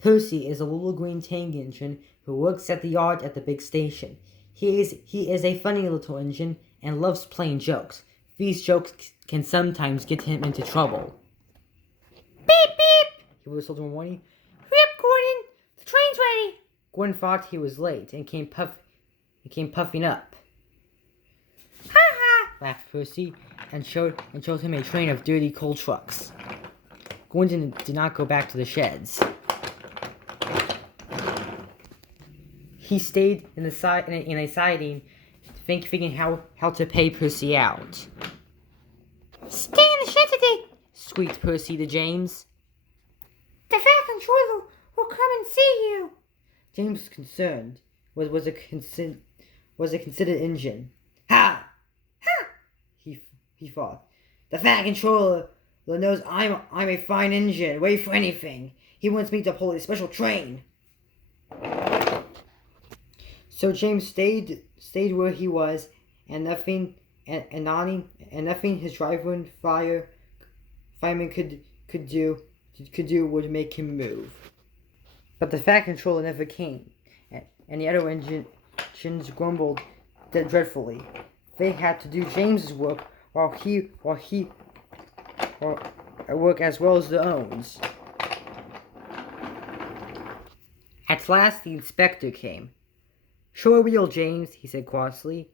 Percy is a little green tank engine who works at the yard at the big station. He is a funny little engine and loves playing jokes. These jokes can sometimes get him into trouble. Beep, beep! He whistled one morning. Hurry up, Gordon! The train's ready! Gordon thought he was late and came puffing up. Ha ha! Laughed Percy and showed him a train of dirty coal trucks. Gordon did not go back to the sheds. He stayed in a siding, thinking how to pay Percy out. Stay in the shed today, Squeaked Percy to James. The fat controller will come and see you. James was concerned. Was a considered engine. Ha! Ha! He thought. The fat controller knows I'm a fine engine, ready for anything. He wants me to pull a special train. So James stayed where he was, and nothing his driver and fireman could do would make him move. But the fat controller never came, and the other engines grumbled dreadfully. They had to do James's work while he work as well as their own. At last the inspector came. "Show a wheel, James," he said crossly.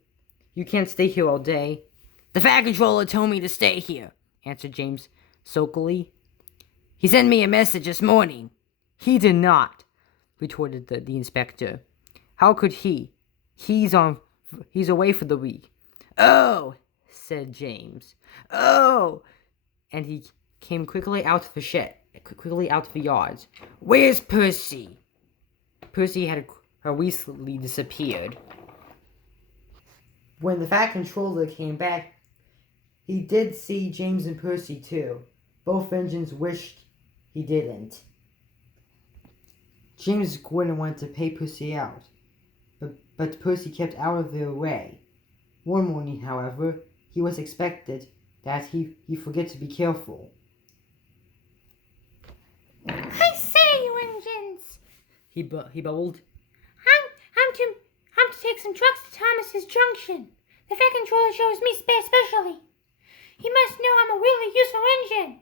"You can't stay here all day." "The fat controller told me to stay here," answered James sulkily. "He sent me a message this morning." "He did not," retorted the inspector. "How could he? He's away for the week." "Oh," said James. "Oh," and he came quickly out of the yard. "Where's Percy?" Percy had recently disappeared. When the fat controller came back, he did see James and Percy too. Both engines wished he didn't. James and Gordon wanted to pay Percy out, but Percy kept out of their way. One morning, however, he was expected that he forget to be careful. "I say, you engines!" He bubbled. I'm to take some trucks to Thomas's Junction. The fat controller shows me especially. He must know I'm a really useful engine.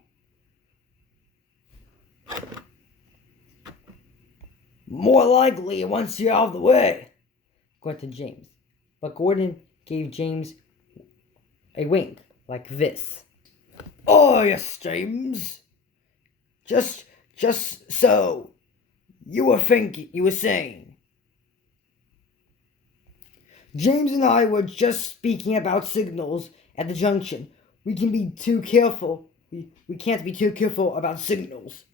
"More likely once you're out of the way," grunted James. But Gordon gave James a wink like this. "Oh, yes, James. Just so. You were saying. James and I were just speaking about signals at the junction. We can't be too careful about signals.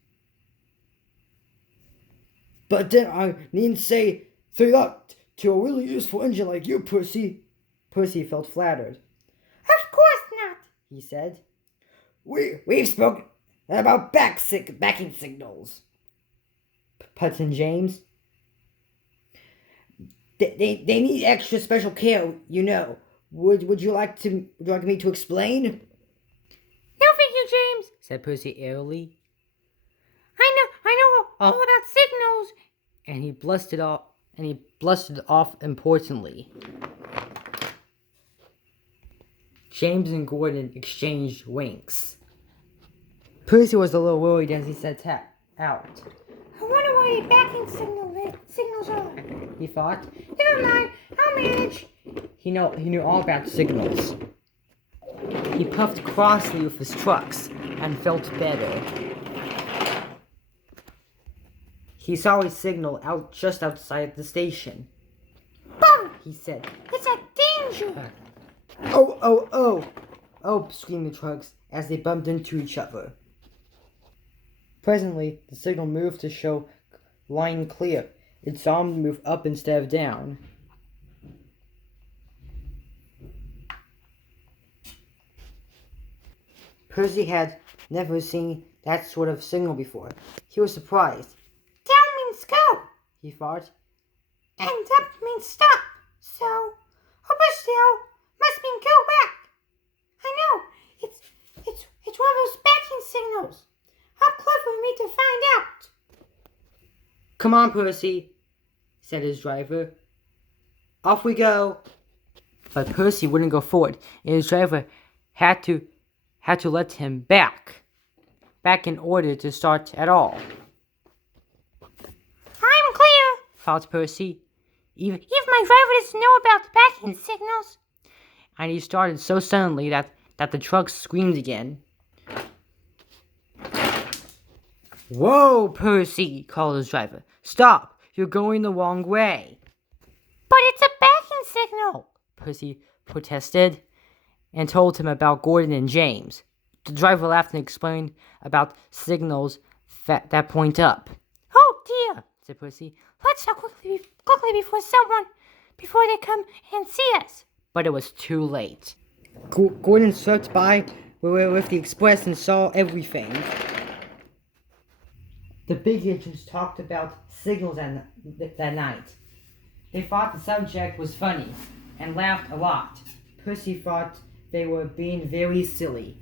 But then I needn't say that to a really useful engine like you, Percy." Percy felt flattered. Of course not, he said. We've spoken about backing signals, put in James. They need extra special care, you know. Would you like me to explain? No, thank you, James, said Percy airily. I know all about signals. And he blustered off importantly. James and Gordon exchanged winks. Percy was a little worried as he set out. I wonder what a backing signals are, he thought. Never mind, I'll manage. He knew all about signals. He puffed crossly with his trucks and felt better. He saw a signal just outside the station. Bum! He said. It's a danger! Oh, screamed the trucks as they bumped into each other. Presently, the signal moved to show line clear. It saw him move up instead of down. Percy had never seen that sort of signal before. He was surprised. Down means go, he thought. And up means stop. So, push down must mean go back. I know, it's one of those backing signals. How clever of me to find out. Come on, Percy, said his driver. Off we go. But Percy wouldn't go forward, and his driver had to let him back in order to start at all. I'm clear, Thought Percy. Even if my driver doesn't know about the backing signals. And he started so suddenly that the truck screamed again. Whoa, Percy, called his driver. Stop, you're going the wrong way. But it's a backing signal, Percy protested, and told him about Gordon and James. The driver laughed and explained about signals that point up. Oh dear, said Percy. Let's stop quickly before they come and see us. But it was too late. Gordon swept by with the express and saw everything. The big agents talked about signals that night. They thought the subject was funny and laughed a lot. Percy thought they were being very silly.